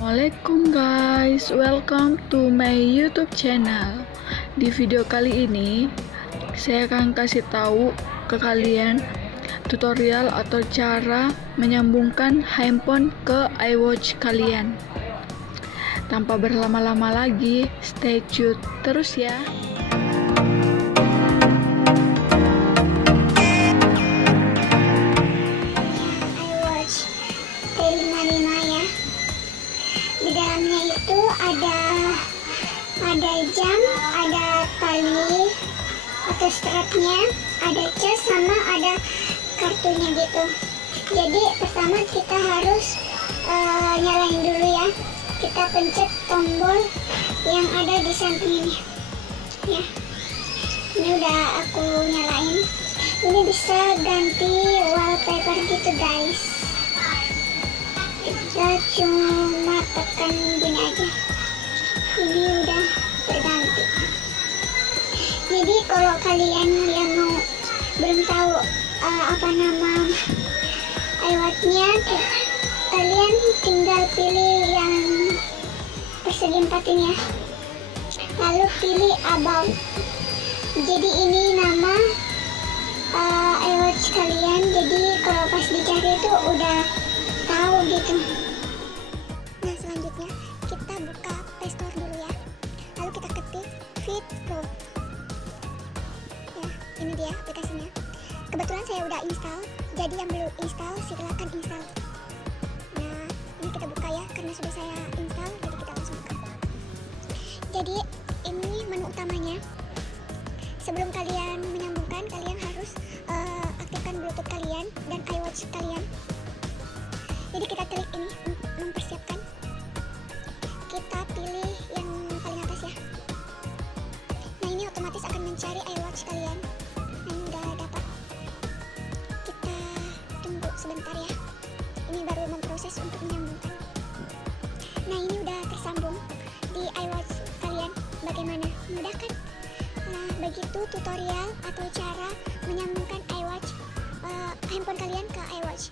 Assalamualaikum guys, welcome to my YouTube channel. Di video kali ini, saya akan kasih tahu ke kalian tutorial atau cara menyambungkan handphone ke iWatch kalian. Tanpa berlama-lama lagi, stay tune terus ya. Di dalamnya itu ada jam, ada tali atau strapnya, ada cas, sama ada kartunya gitu. Jadi pertama kita harus nyalain dulu ya. Kita pencet tombol yang ada di samping ini ya. Ini udah aku nyalain. Ini bisa ganti wallpaper gitu guys. Kita cuma tekan gini aja, ini udah terganti. Jadi kalau kalian yang belum tahu apa nama iWatch-nya, kalian tinggal pilih yang persegi 4 ini ya, lalu pilih about. Jadi ini nama iWatch kalian, jadi kalau pas dicari itu udah tahu gitu. Nah selanjutnya kita buka Play Store dulu ya, lalu kita ketik Fit Pro ya. Ini dia aplikasinya. Kebetulan saya udah install, jadi yang belum install silakan install. Nah ini kita buka ya, karena sudah saya install jadi kita langsung buka. Jadi ini menu utamanya. Sebelum kalian menyambungkan, kalian harus aktifkan Bluetooth kalian dan iWatch kalian. Jadi kita klik ini, mempersiapkan. Kita pilih yang paling atas ya. Nah ini otomatis akan mencari iWatch kalian. Nah ini udah dapat. Kita tunggu sebentar ya. Ini baru memproses untuk menyambungkan. Nah ini udah tersambung di iWatch kalian. Bagaimana? Mudah kan? Nah begitu tutorial atau cara menyambungkan iWatch handphone kalian ke iWatch.